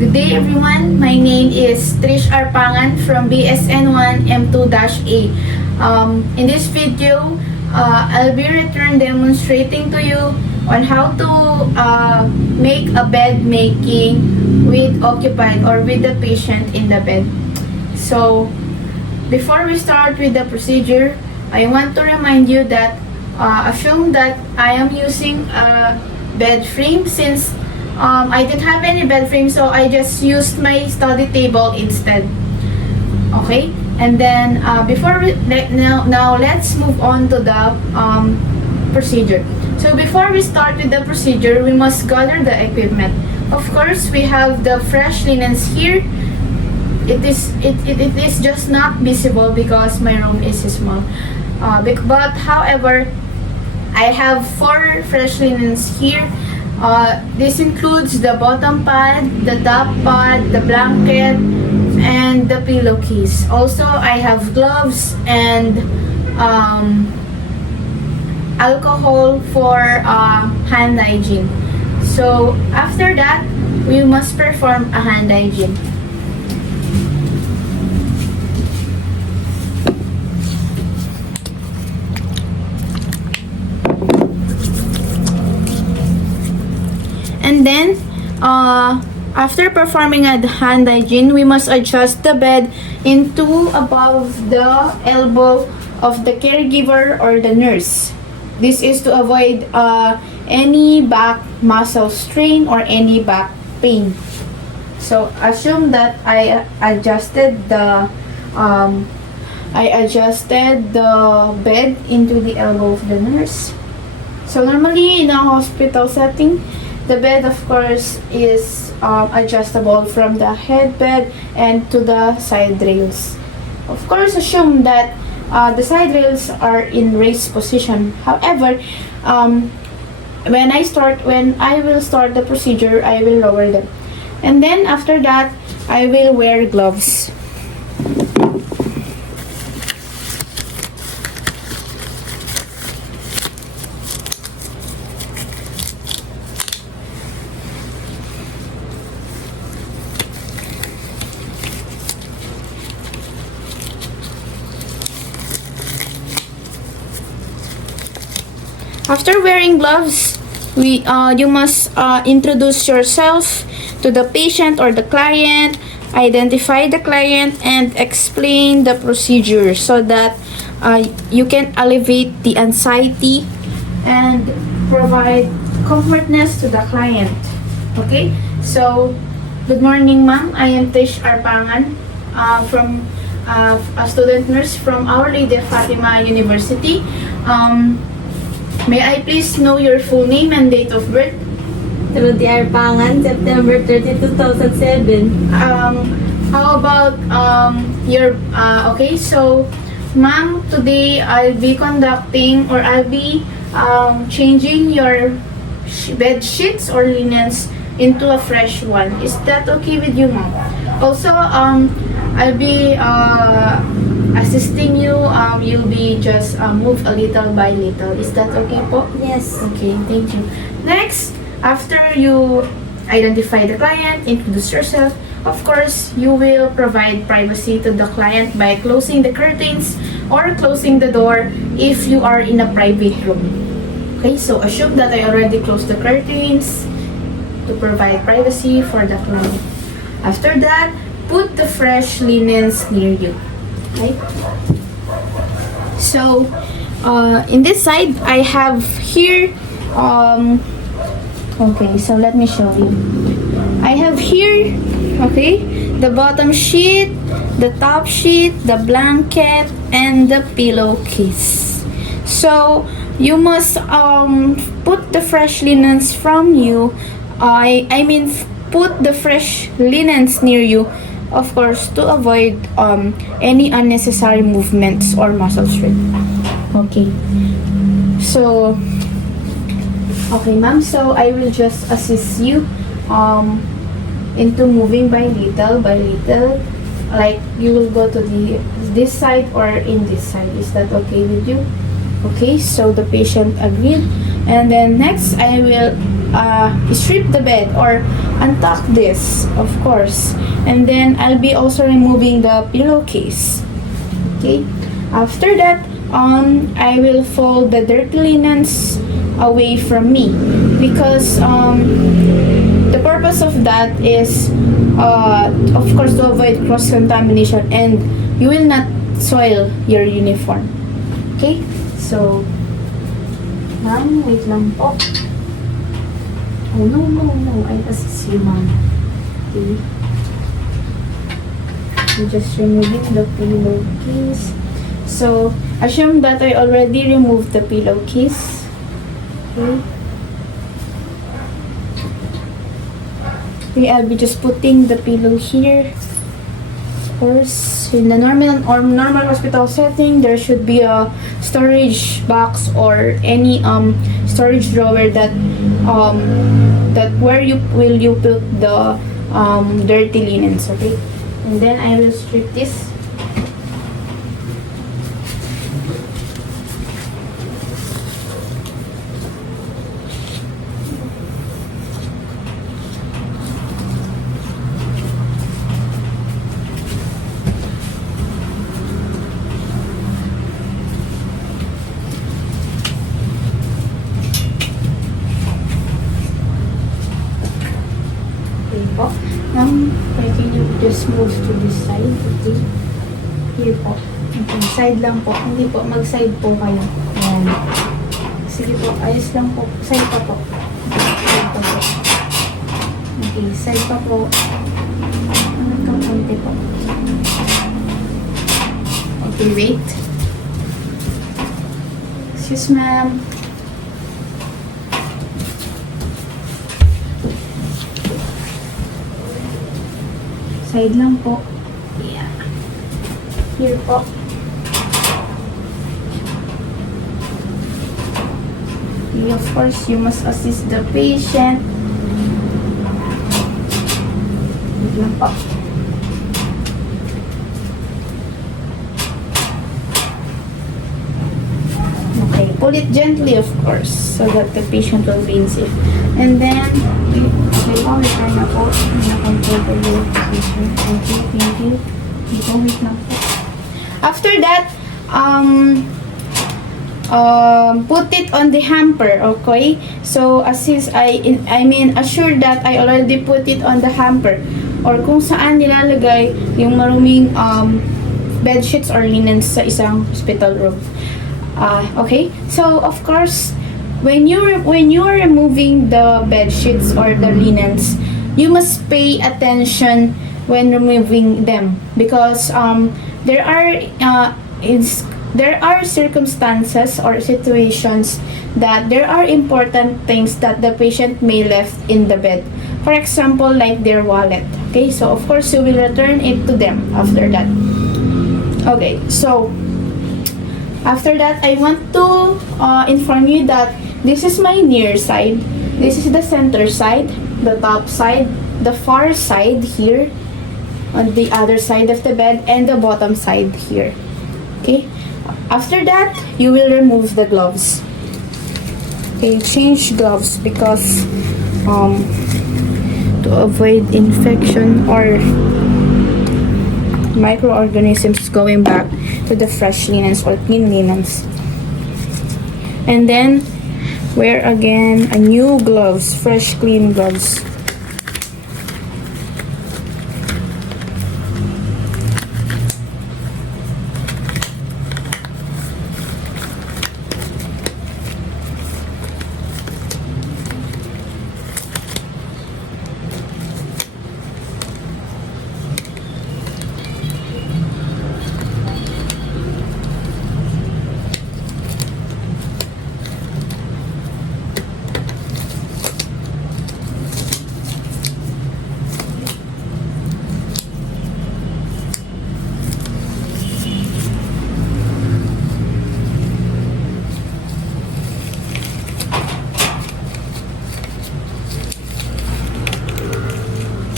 Good day everyone, my name is Trish Arpangan from BSN1 M2-A. In this video, I'll be demonstrating to you on how to make a bed making with occupied or with the patient in the bed. So, before we start with the procedure, I want to remind you that assume that I am using a bed frame since I didn't have any bed frame, so I just used my study table instead. Okay, and then now let's move on to the procedure. So before we start with the procedure, we must gather the equipment. Of course, we have the fresh linens here. It is just not visible because my room is small. But however, I have 4 fresh linens here. This includes the bottom pad, the top pad, the blanket, and the pillowcase. Also, I have gloves and alcohol for hand hygiene. So, after that, we must perform a hand hygiene. And then, after performing a hand hygiene, we must adjust the bed into above the elbow of the caregiver or the nurse. This is to avoid any back muscle strain or any back pain. So, assume that I adjusted the bed into the elbow of the nurse. So, normally in a hospital setting, the bed, of course, is adjustable from the headbed and to the side rails. Of course, assume that the side rails are in raised position. However, when I will start the procedure, I will lower them. And then after that, I will wear gloves. After wearing gloves, you must introduce yourself to the patient or the client, identify the client, and explain the procedure so that you can alleviate the anxiety and provide comfortness to the client. Okay? So, good morning, ma'am. I am Tish Arpangan from a student nurse from Our Lady of Fatima University. May I please know your full name and date of birth? Rudy Arpangan, September 30, 2007. How about your okay, so ma'am, today I'll be conducting or I'll be changing your bed sheets or linens into a fresh one. Is that okay with you, ma'am? Also, I'll be assisting you. You'll be just move a little by little. Is that okay po? Yes. Okay, thank you. Next, after you identify the client, introduce yourself, of course, you will provide privacy to the client by closing the curtains or closing the door if you are in a private room. Okay, so assume that I already closed the curtains to provide privacy for the client. After that, put the fresh linens near you. Okay? So, in this side, I have here, okay, so let me show you. I have here, okay, the bottom sheet, the top sheet, the blanket, and the pillowcase. So, you must put the fresh linens from you, put the fresh linens near you, of course, to avoid any unnecessary movements or muscle strain. Okay. So, okay, ma'am. So, I will just assist you into moving by little. Like, you will go to this side or in this side. Is that okay with you? Okay, so the patient agreed. And then next, I will strip the bed or untuck this, of course. And then I'll be also removing the pillowcase. Okay. After that, I will fold the dirty linens away from me because the purpose of that is, of course, to avoid cross contamination and you will not soil your uniform. Okay. So, ma'am, wait lang po. Oh, no. I assist you, ma'am. Okay. I'm just removing the pillowcase. So, assume that I already removed the pillowcase. Okay. Okay, I'll be just putting the pillow here. Of course, in the normal hospital setting, there should be a storage box or any storage drawer that where you put the dirty linens. Okay, and then I will strip this. Po. Can you just move to this side? Okay. Here po. Okay. Side lang po. Hindi po. Mag-side po kayo. Ayan. Sige po. Ayos lang po. Side pa po. Side pa po. Okay. Side pa po. Hanggang konti po. Okay. Wait. Excuse ma'am. Side lang po. Yeah. Here po. Okay, of course, you must assist the patient. Wait lang po. Okay, pull it gently, of course, so that the patient will be in safe. And then, okay po, return na po. Na-control the low position. Thank you. Wait lang po. After that, put it on the hamper, okay? So, assist, assure that I already put it on the hamper or kung saan nilalagay yung maruming bed sheets or linens sa isang hospital room. Okay? So, of course, when you are removing the bed sheets or the linens, you must pay attention when removing them because there are circumstances or situations that there are important things that the patient may left in the bed. For example, like their wallet. Okay, so of course you will return it to them after that. Okay, so after that, I want to inform you that this is my near side, this is the center side, the top side, the far side here, on the other side of the bed, and the bottom side here. Okay? After that, you will remove the gloves. Okay, change gloves because to avoid infection or microorganisms going back to the fresh linens or clean linens. And then wear again a new gloves, fresh clean gloves.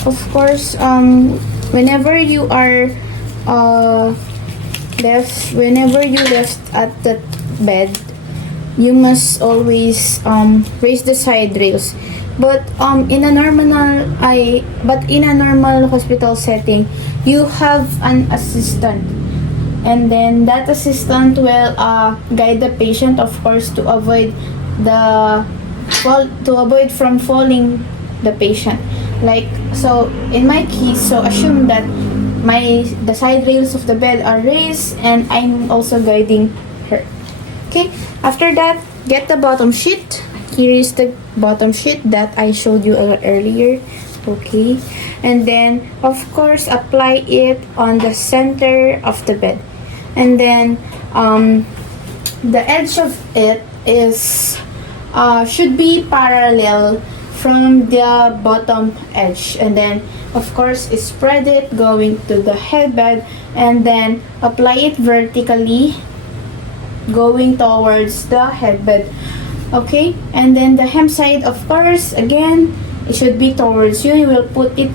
Of course, whenever you left at the bed, you must always raise the side rails But in a normal hospital setting, you have an assistant, and then that assistant will guide the patient, of course, to avoid from falling the patient. Like, so in my case, so assume that the side rails of the bed are raised and I'm also guiding her. Okay, after that, get the bottom sheet. Here is the bottom sheet that I showed you earlier. Okay, and then of course apply it on the center of the bed, and then the edge of it is should be parallel from the bottom edge, and then of course spread it going to the headbed, and then apply it vertically going towards the headbed. Okay, and then the hem side, of course, again, it should be towards you. You will put it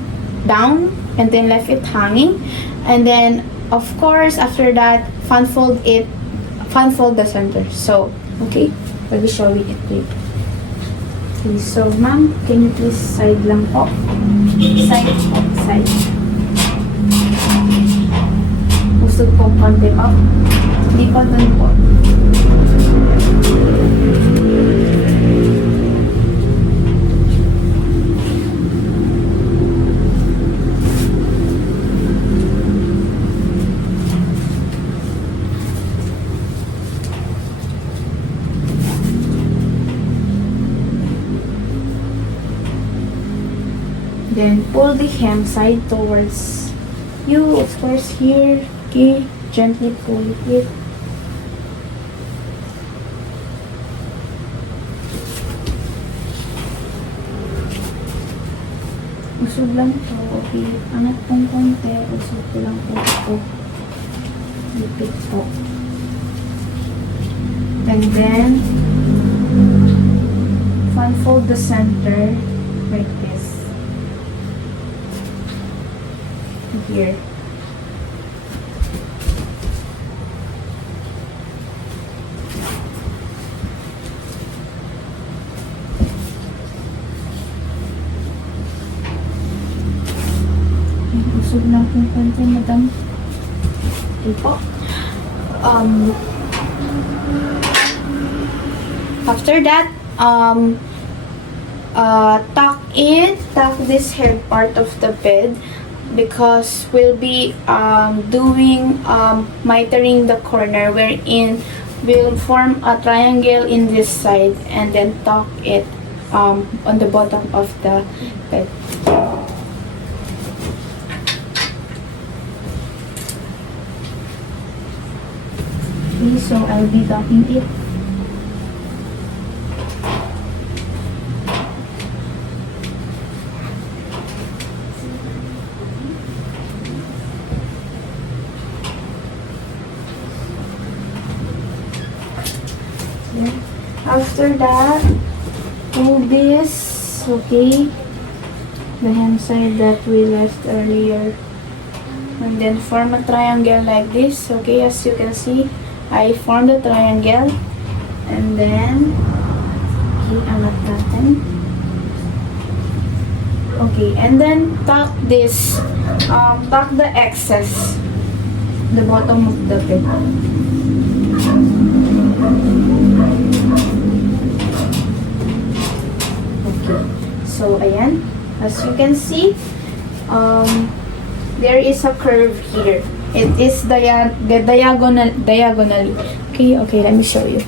down and then left it hanging, and then of course after that fan fold the center. So okay, I'll be showing it to you. Okay, so ma'am, can you please side lang po? Side po, side. Usog po konti up. Hindi pa dun po. Then pull the hem side towards you, of course, here. Okay, gently pull it. Usog lang to. Okay, angat pong konti. Usog ko lang po ito. Lipit po. And then unfold the center like this. Here. Usog lang kung konti, madam. Okay po. After that, tuck this head part of the bed, because we'll be doing mitering the corner, wherein we'll form a triangle in this side and then tuck it on the bottom of the bed. Okay, so I'll be tucking it. After that, move this, okay, the hem side that we left earlier, and then form a triangle like this. Okay, as you can see, I formed a triangle, and then okay, angat natin. Okay, and then tuck this, tuck the excess, the bottom of the bed. So, ayan. As you can see, there is a curve here. It is diagonally. Okay, let me show you.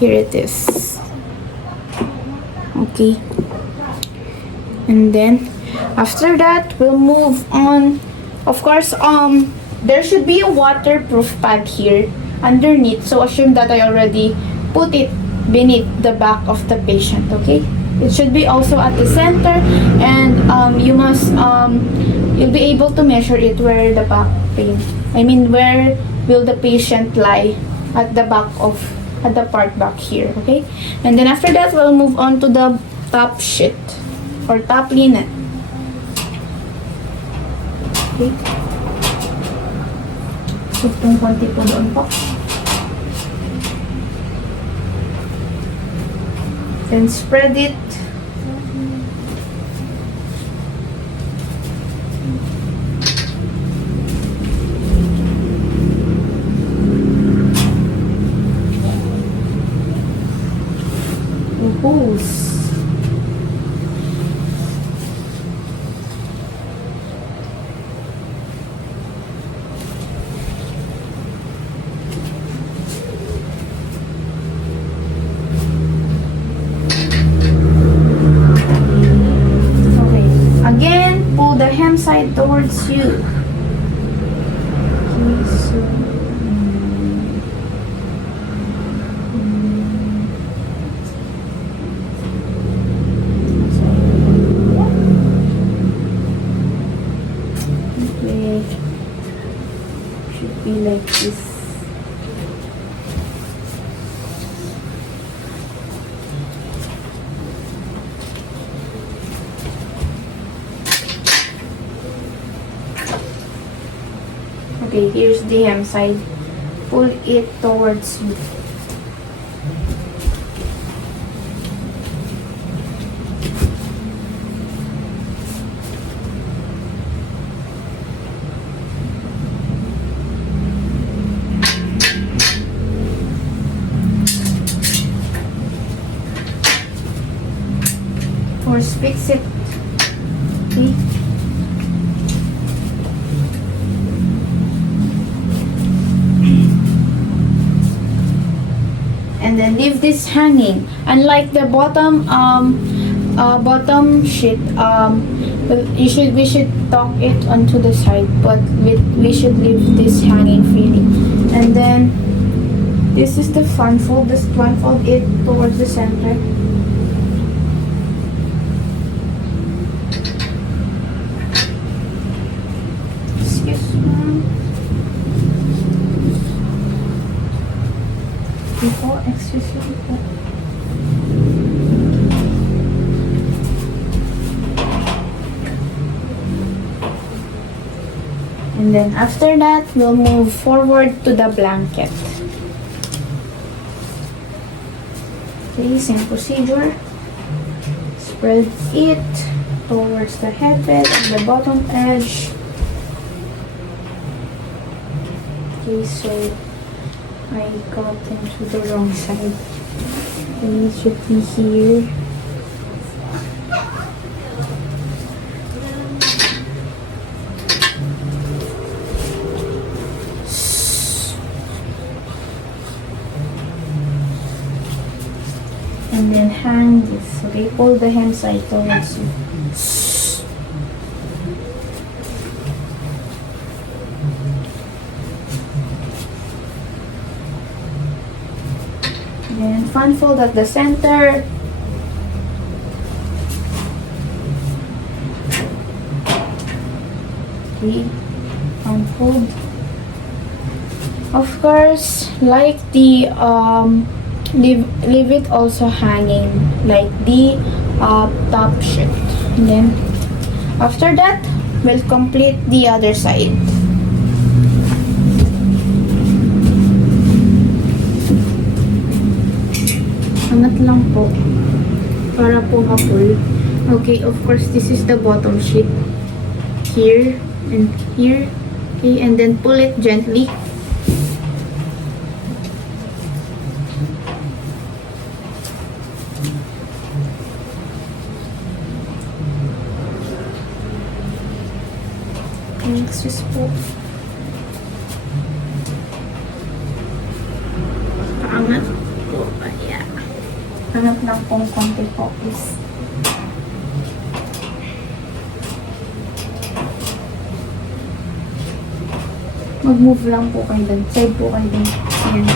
Here it is. Okay. And then, after that, we'll move on. Of course, there should be a waterproof pad here underneath. So, assume that I already put it beneath the back of the patient. Okay. It should be also at the center, and you'll be able to measure it where the back pain. Where will the patient lie at the part back here, okay? And then after that, we'll move on to the top sheet or top linen. Okay. So, itong konti po doon po. Then spread it goes. Okay. Again, pull the hem side towards you. Okay, so okay, should be like this. Okay, here's the hem side. Pull it towards you. Force fix it. Okay. And then leave this hanging. Unlike the bottom sheet, we should tuck it onto the side, but we should leave this hanging freely. And then this is the front fold. Just one fold it towards the center. Excuse me. Before, excuse me. And then after that, we'll move forward to the blanket. Okay, same procedure. Spread it towards the headbed and the bottom edge. Okay, so I got into the wrong side. It should be here. And then hang this. Okay, pull the hem side towards you. Then front fold at the center. Okay, front fold. Of course, like the leave it also hanging like the top sheet. And then after that, we'll complete the other side. Angat lang po para po ma-pull. Okay, of course, this is the bottom sheet here and here. Okay, and then pull it gently. Excuse po. Paangat po. Ayan. Angat lang pong konti po, please. Mag-move lang po kayo dun. Side po kayo dun. Ayan.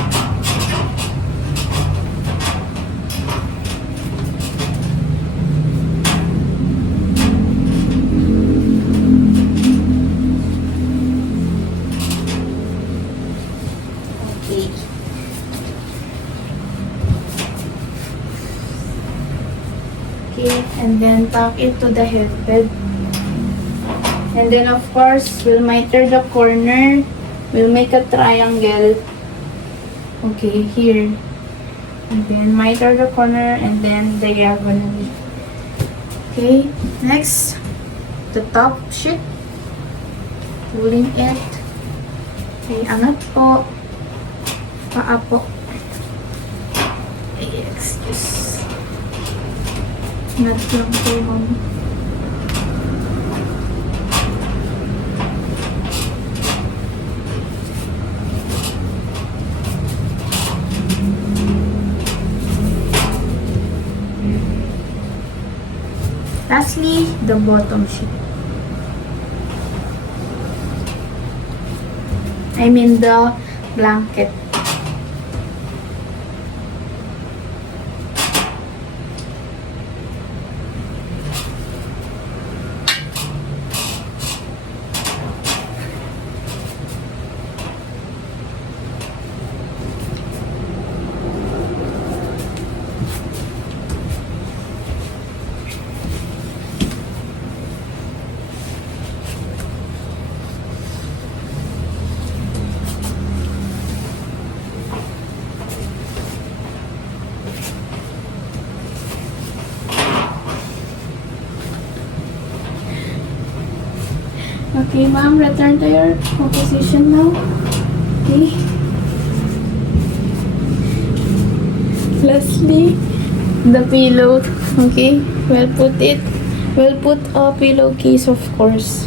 Okay, and then tuck it to the headbed. And then of course, we'll miter the corner. We'll make a triangle. Okay, here. And then miter the corner and then diagonally. Okay, next, the top sheet. Pulling it. Okay, angat po. Paa po. Okay, excuse. Not lang po, ma'am. Lastly, the bottom sheet. I mean the blanket. Okay, ma'am, return to your position now. Okay. Lastly, the pillow. Okay, we'll put a pillowcase, of course.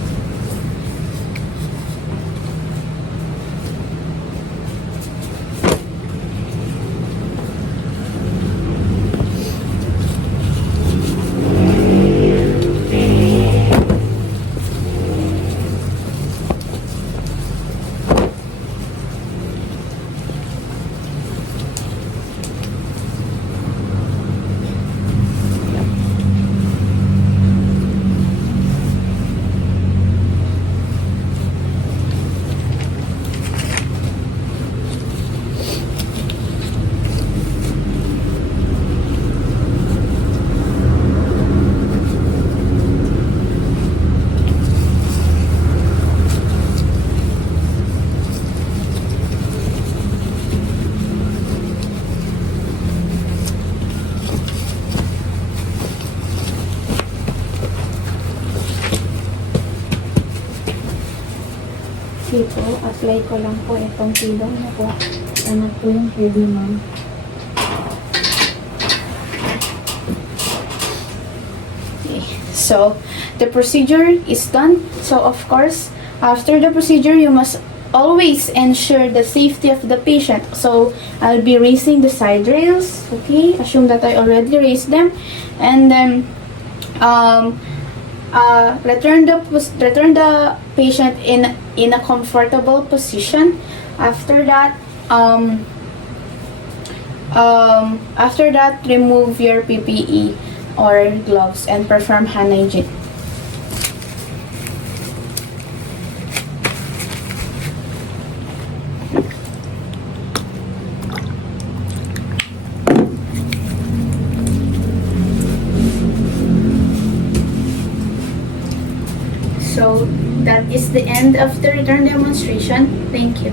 Okay po, apply ko lang po itong pillow na po. Ano po yung head ni ma'am. Okay, so the procedure is done. So of course, after the procedure, you must always ensure the safety of the patient. So I'll be raising the side rails. Okay, assume that I already raised them, and then return the patient in a comfortable position. After that, remove your PPE or gloves and perform hand hygiene. So that is the end of the return demonstration. Thank you.